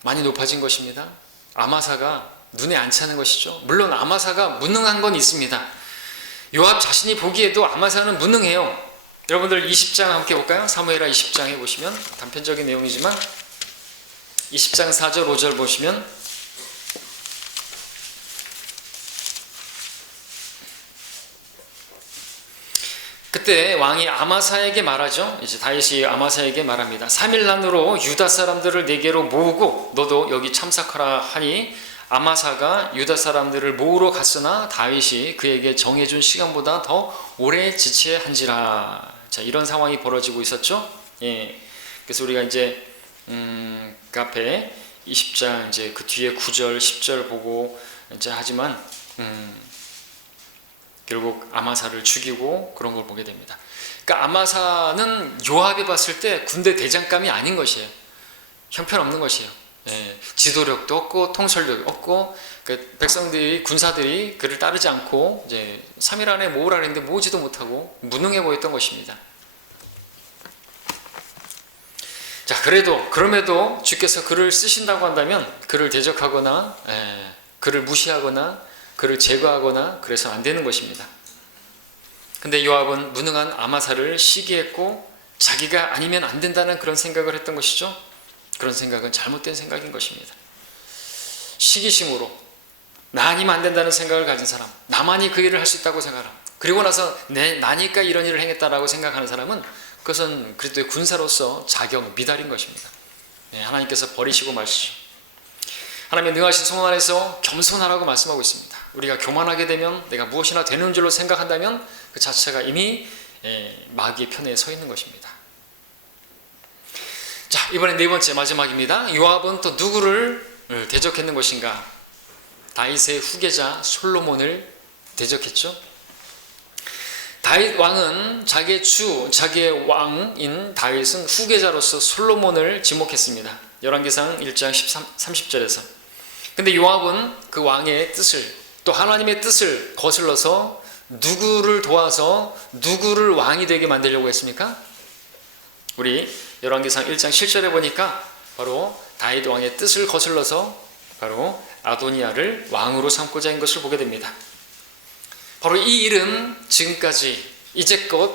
많이 높아진 것입니다. 아마사가 눈에 안 차는 것이죠. 물론 아마사가 무능한 건 있습니다. 요압 자신이 보기에도 아마사는 무능해요. 여러분들 20장 함께 볼까요? 사무엘하 20장에 보시면 단편적인 내용이지만 20장 4절 5절 보시면 그때 왕이 아마사에게 말하죠. 이제 다윗이 아마사에게 말합니다. 3일 안으로 유다 사람들을 네게로 모으고 너도 여기 참석하라 하니 아마사가 유다 사람들을 모으러 갔으나 다윗이 그에게 정해준 시간보다 더 오래 지체한지라. 자, 이런 상황이 벌어지고 있었죠. 그래서 우리가 이제 그 앞에 20장 이제 그 뒤에 9절 10절 보고 이제 하지만 결국 아마사를 죽이고 그런 걸 보게 됩니다. 그러니까 아마사는 요압이 봤을 때 군대 대장감이 아닌 것이에요. 형편없는 것이에요. 지도력도 없고 통솔력도 없고 그 백성들이 군사들이 그를 따르지 않고 이제 3일 안에 모으라 했는데 모으지도 못하고 무능해 보였던 것입니다. 자, 그럼에도 주께서 그를 쓰신다고 한다면 그를 대적하거나 그를 무시하거나 그를 제거하거나 그래서 안 되는 것입니다. 근데 요압은 무능한 아마사를 시기했고 자기가 아니면 안 된다는 그런 생각을 했던 것이죠. 그런 생각은 잘못된 생각인 것입니다. 시기심으로 나 아니면 안 된다는 생각을 가진 사람, 나만이 그 일을 할 수 있다고 생각하라. 그리고 나서 나니까 이런 일을 행했다라고 생각하는 사람은 그것은 그리스도의 군사로서 자격 미달인 것입니다. 하나님께서 버리시고 마시죠. 하나님의 능하신 손 안에서 겸손하라고 말씀하고 있습니다. 우리가 교만하게 되면 내가 무엇이나 되는 줄로 생각한다면 그 자체가 이미 마귀의 편에 서 있는 것입니다. 자, 이번에 네 번째 마지막입니다. 요압은 또 누구를 대적했는 것인가? 다윗의 후계자 솔로몬을 대적했죠. 다윗 왕은 자기의 왕인 다윗은 후계자로서 솔로몬을 지목했습니다. 열왕기상 1장 30절에서. 근데 요압은 그 왕의 뜻을, 또 하나님의 뜻을 거슬러서 누구를 도와서 누구를 왕이 되게 만들려고 했습니까? 우리 열왕기상 1장 7절에 보니까 바로 다윗 왕의 뜻을 거슬러서 바로 아도니아를 왕으로 삼고자 한 것을 보게 됩니다. 바로 이 일은 지금까지 이제껏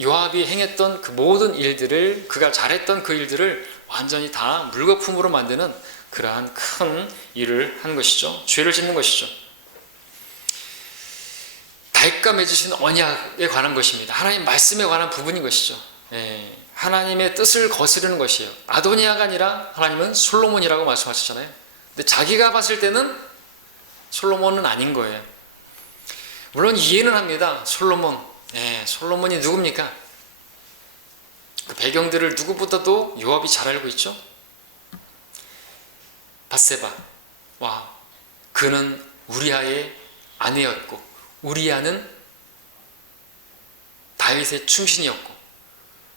요압이 행했던 그 모든 일들을, 그가 잘했던 그 일들을 완전히 다 물거품으로 만드는 그러한 큰 일을 한 것이죠. 죄를 짓는 것이죠. 다윗과 맺으신 언약에 관한 것입니다. 하나님 말씀에 관한 부분인 것이죠. 하나님의 뜻을 거스르는 것이에요. 아도니아가 아니라 하나님은 솔로몬이라고 말씀하셨잖아요. 근데 자기가 봤을 때는 솔로몬은 아닌 거예요. 물론 이해는 합니다. 솔로몬이 누굽니까? 그 배경들을 누구보다도 요압이 잘 알고 있죠. 밧세바, 그는 우리아의 아내였고 우리아는 다윗의 충신이었고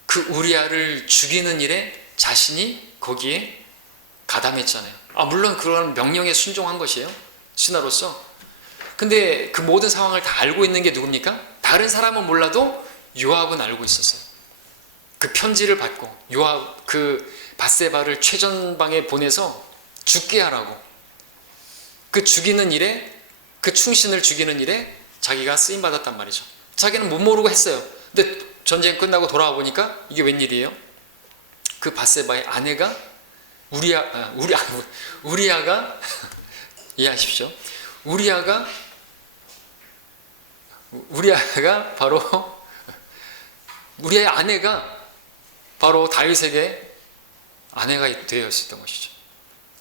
그 우리아를 죽이는 일에 자신이 거기에 가담했잖아요. 물론 그런 명령에 순종한 것이에요. 신하로서. 근데 그 모든 상황을 다 알고 있는 게 누굽니까? 다른 사람은 몰라도 요압은 알고 있었어요. 그 편지를 받고 요압 그 밧세바를 최전방에 보내서 죽게 하라고, 그 죽이는 일에, 그 충신을 죽이는 일에 자기가 쓰임 받았단 말이죠. 자기는 못 모르고 했어요. 근데 전쟁 끝나고 돌아와 보니까 이게 웬일이에요? 그 밧세바의 아내가 우리아가 이해하십시오. 우리아가 바로 우리아의 아내가 바로 다윗에게 아내가 되어 있었던 것이죠.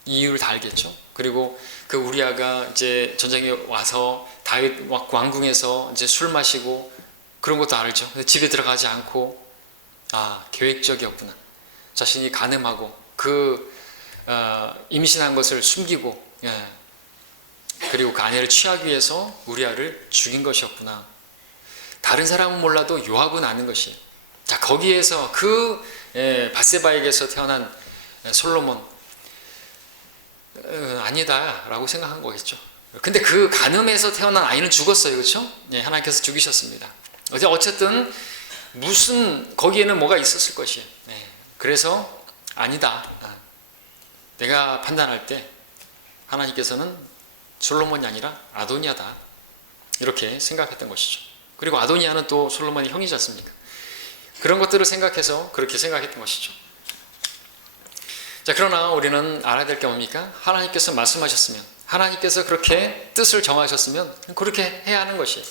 이유를 다 알겠죠. 그리고 그 우리아가 이제 전쟁에 와서 다윗 왕궁에서 이제 술 마시고 그런 것도 알죠. 근데 집에 들어가지 않고 계획적이었구나. 자신이 간음하고 임신한 것을 숨기고 그리고 그 아내를 취하기 위해서 우리아를 죽인 것이었구나. 다른 사람은 몰라도 요압은 아는 것이에요. 자, 거기에서 그 밧세바에게서 태어난 솔로몬 아니다 라고 생각한 거겠죠. 근데 그 간음에서 태어난 아이는 죽었어요. 그렇죠? 하나님께서 죽이셨습니다. 어쨌든 무슨 거기에는 뭐가 있었을 것이에요. 그래서 아니다. 내가 판단할 때 하나님께서는 솔로몬이 아니라 아도니아다. 이렇게 생각했던 것이죠. 그리고 아도니아는 또 솔로몬의 형이지 않습니까? 그런 것들을 생각해서 그렇게 생각했던 것이죠. 자, 그러나 우리는 알아야 될 게 뭡니까? 하나님께서 말씀하셨으면, 하나님께서 그렇게 뜻을 정하셨으면 그렇게 해야 하는 것이에요.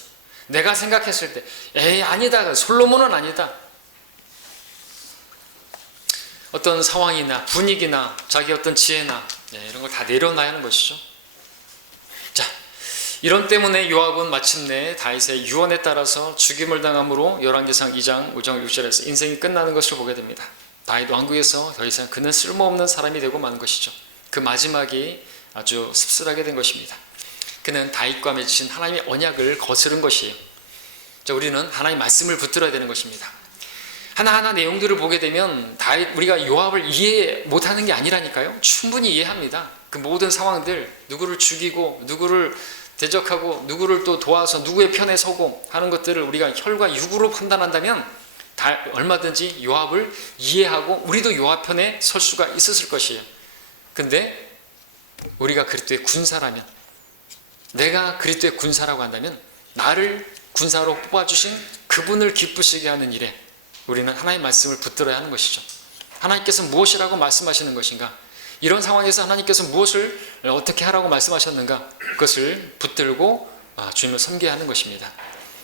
내가 생각했을 때 아니다. 솔로몬은 아니다. 어떤 상황이나 분위기나 자기 어떤 지혜나 이런 걸 다 내려놔야 하는 것이죠. 자, 이런 때문에 요압은 마침내 다윗의 유언에 따라서 죽임을 당함으로 열왕기상 2장 5장 6절에서 인생이 끝나는 것을 보게 됩니다. 다윗 왕국에서 더 이상 그는 쓸모없는 사람이 되고 마는 것이죠. 그 마지막이 아주 씁쓸하게 된 것입니다. 그는 다윗과 맺으신 하나님의 언약을 거스른 것이에요. 자, 우리는 하나님의 말씀을 붙들어야 되는 것입니다. 하나하나 내용들을 보게 되면 우리가 요압을 이해 못하는 게 아니라니까요. 충분히 이해합니다. 그 모든 상황들, 누구를 죽이고 누구를 대적하고 누구를 또 도와서 누구의 편에 서고 하는 것들을 우리가 혈과 육으로 판단한다면 다 얼마든지 요압을 이해하고 우리도 요압 편에 설 수가 있었을 것이에요. 근데 우리가 그리스도의 군사라면, 내가 그리스도의 군사라고 한다면 나를 군사로 뽑아주신 그분을 기쁘시게 하는 일에 우리는 하나님의 말씀을 붙들어야 하는 것이죠. 하나님께서 무엇이라고 말씀하시는 것인가? 이런 상황에서 하나님께서 무엇을 어떻게 하라고 말씀하셨는가? 그것을 붙들고 주님을 섬겨야 하는 것입니다.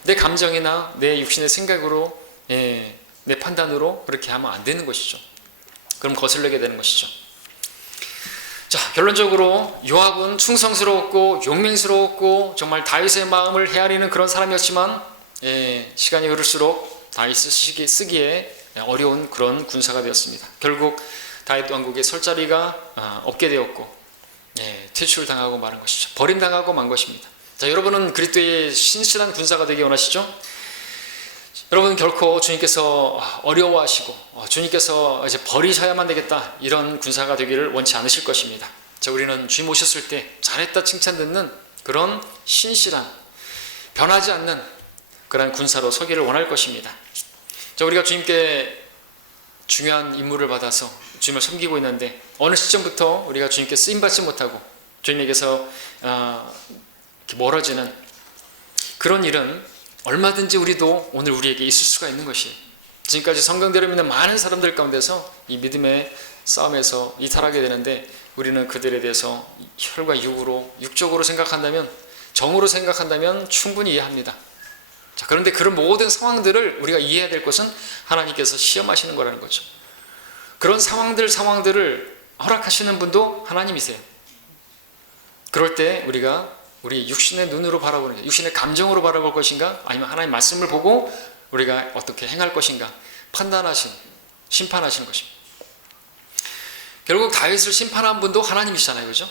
내 감정이나 내 육신의 생각으로 내 판단으로 그렇게 하면 안 되는 것이죠. 그럼 거슬리게 되는 것이죠. 자, 결론적으로 요압은 충성스러웠고 용맹스러웠고 정말 다윗의 마음을 헤아리는 그런 사람이었지만 시간이 흐를수록 다윗을 쓰기에 어려운 그런 군사가 되었습니다. 결국 다윗 왕국의 설 자리가 없게 되었고 퇴출당하고 마는 것이죠. 버림당하고 만 것입니다. 자, 여러분은 그리스도의 신실한 군사가 되기 원하시죠? 여러분 결코 주님께서 어려워하시고 주님께서 이제 버리셔야만 되겠다 이런 군사가 되기를 원치 않으실 것입니다. 자, 우리는 주님 오셨을 때 잘했다 칭찬 듣는 그런 신실한 변하지 않는 그런 군사로 서기를 원할 것입니다. 자, 우리가 주님께 중요한 임무를 받아서 주님을 섬기고 있는데 어느 시점부터 우리가 주님께 쓰임받지 못하고 주님에게서 멀어지는 그런 일은 얼마든지 우리도 오늘 우리에게 있을 수가 있는 것이에요. 지금까지 성경대로 믿는 많은 사람들 가운데서 이 믿음의 싸움에서 이탈하게 되는데 우리는 그들에 대해서 혈과 육으로 육적으로 생각한다면 정으로 생각한다면 충분히 이해합니다. 자, 그런데 그런 모든 상황들을 우리가 이해해야 될 것은 하나님께서 시험하시는 거라는 거죠. 그런 상황들을 허락하시는 분도 하나님이세요. 그럴 때 우리가 우리 육신의 눈으로 바라보는 게 육신의 감정으로 바라볼 것인가 아니면 하나님의 말씀을 보고 우리가 어떻게 행할 것인가 판단하시는 심판하시는 것입니다. 결국 다윗을 심판한 분도 하나님이시잖아요. 그죠?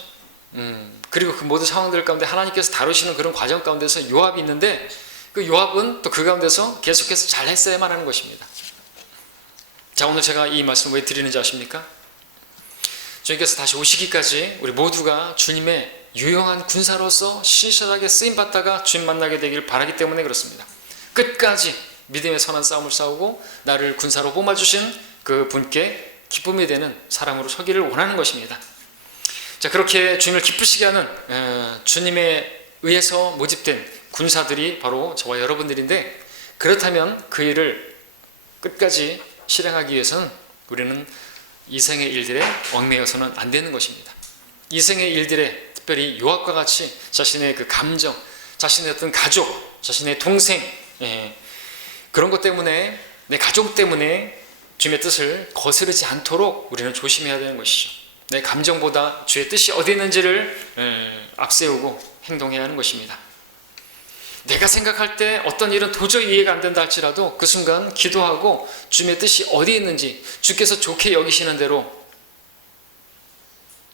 그리고 그 모든 상황들 가운데 하나님께서 다루시는 그런 과정 가운데서 요압이 있는데 그 요압은 또 그 가운데서 계속해서 잘 했어야만 하는 것입니다. 자, 오늘 제가 이 말씀을 왜 드리는지 아십니까? 주님께서 다시 오시기까지 우리 모두가 주님의 유용한 군사로서 신실하게 쓰임받다가 주님 만나게 되길 바라기 때문에 그렇습니다. 끝까지 믿음의 선한 싸움을 싸우고 나를 군사로 뽑아주신 그 분께 기쁨이 되는 사람으로 서기를 원하는 것입니다. 자, 그렇게 주님을 기쁘시게 하는 주님에 의해서 모집된 군사들이 바로 저와 여러분들인데 그렇다면 그 일을 끝까지 실행하기 위해서는 우리는 이생의 일들에 얽매여서는 안 되는 것입니다. 이생의 일들에 특별히 요압과 같이 자신의 그 감정, 자신의 어떤 가족, 자신의 동생 그런 것 때문에 내 가족 때문에 주님의 뜻을 거스르지 않도록 우리는 조심해야 되는 것이죠. 내 감정보다 주의 뜻이 어디 있는지를 앞세우고 행동해야 하는 것입니다. 내가 생각할 때 어떤 일은 도저히 이해가 안 된다 할지라도 그 순간 기도하고 주님의 뜻이 어디 있는지 주께서 좋게 여기시는 대로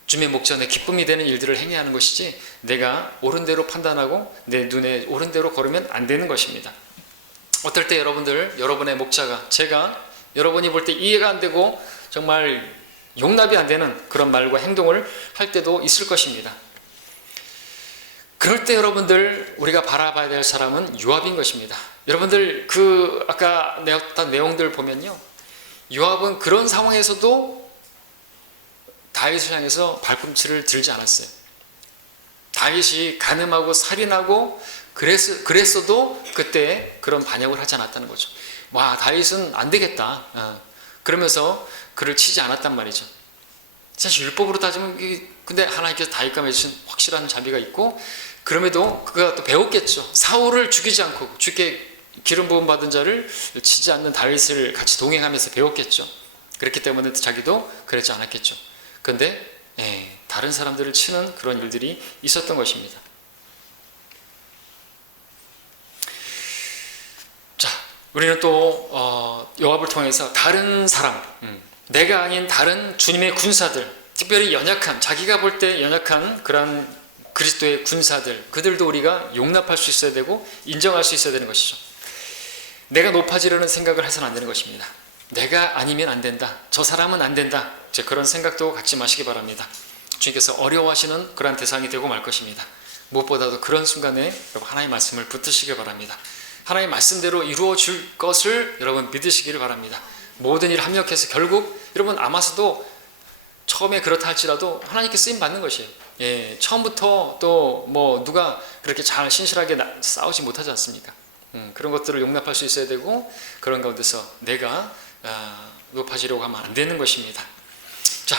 주님의 목전에 기쁨이 되는 일들을 행해야 하는 것이지 내가 옳은 대로 판단하고 내 눈에 옳은 대로 걸으면 안 되는 것입니다. 어떨 때 여러분의 목자가 제가 여러분이 볼 때 이해가 안 되고 정말 용납이 안 되는 그런 말과 행동을 할 때도 있을 것입니다. 그럴 때 여러분들 우리가 바라봐야 될 사람은 요압인 것입니다. 여러분들 그 아까 내었던 내용들 보면요, 요압은 그런 상황에서도 다윗을 향해서 발꿈치를 들지 않았어요. 다윗이 간음하고 살인하고 그랬어도 그때 그런 반역을 하지 않았다는 거죠. 와, 다윗은 안 되겠다 그러면서 그를 치지 않았단 말이죠. 사실 율법으로 따지면 근데 하나님께서 다윗과 맺으신 확실한 자비가 있고 그럼에도 그가 또 배웠겠죠. 사울을 죽이지 않고 주께 기름 부음 받은 자를 치지 않는 다윗을 같이 동행하면서 배웠겠죠. 그렇기 때문에 자기도 그러지 않았겠죠. 그런데 다른 사람들을 치는 그런 일들이 있었던 것입니다. 자, 우리는 또 요압을 통해서 다른 사람, 내가 아닌 다른 주님의 군사들, 특별히 연약한, 자기가 볼 때 연약한 그런 그리스도의 군사들, 그들도 우리가 용납할 수 있어야 되고 인정할 수 있어야 되는 것이죠. 내가 높아지려는 생각을 해서는 안 되는 것입니다. 내가 아니면 안 된다, 저 사람은 안 된다, 그런 생각도 갖지 마시기 바랍니다. 주님께서 어려워하시는 그런 대상이 되고 말 것입니다. 무엇보다도 그런 순간에 여러분 하나님의 말씀을 붙드시길 바랍니다. 하나님의 말씀대로 이루어질 것을 여러분 믿으시기를 바랍니다. 모든 일 합력해서 결국 여러분 아마서도 처음에 그렇다 할지라도 하나님께 쓰임 받는 것이에요. 처음부터 또 뭐 누가 그렇게 잘 신실하게 싸우지 못하지 않습니까? 그런 것들을 용납할 수 있어야 되고 그런 가운데서 내가 높아지려고 하면 안 되는 것입니다. 자,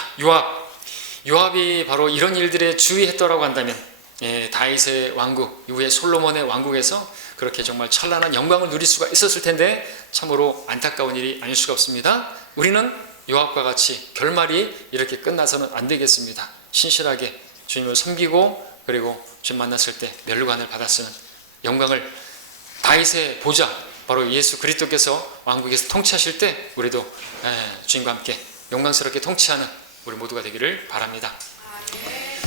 요압이 바로 이런 일들에 주의했더라고 한다면 다윗의 왕국 이후에 솔로몬의 왕국에서 그렇게 정말 찬란한 영광을 누릴 수가 있었을 텐데 참으로 안타까운 일이 아닐 수가 없습니다. 우리는 요압과 같이 결말이 이렇게 끝나서는 안 되겠습니다. 신실하게 주님을 섬기고 그리고 주님 만났을 때 멸관을 받았으는 영광을 다윗의 보좌 바로 예수 그리스도께서 왕국에서 통치하실 때 우리도 주님과 함께 영광스럽게 통치하는 우리 모두가 되기를 바랍니다.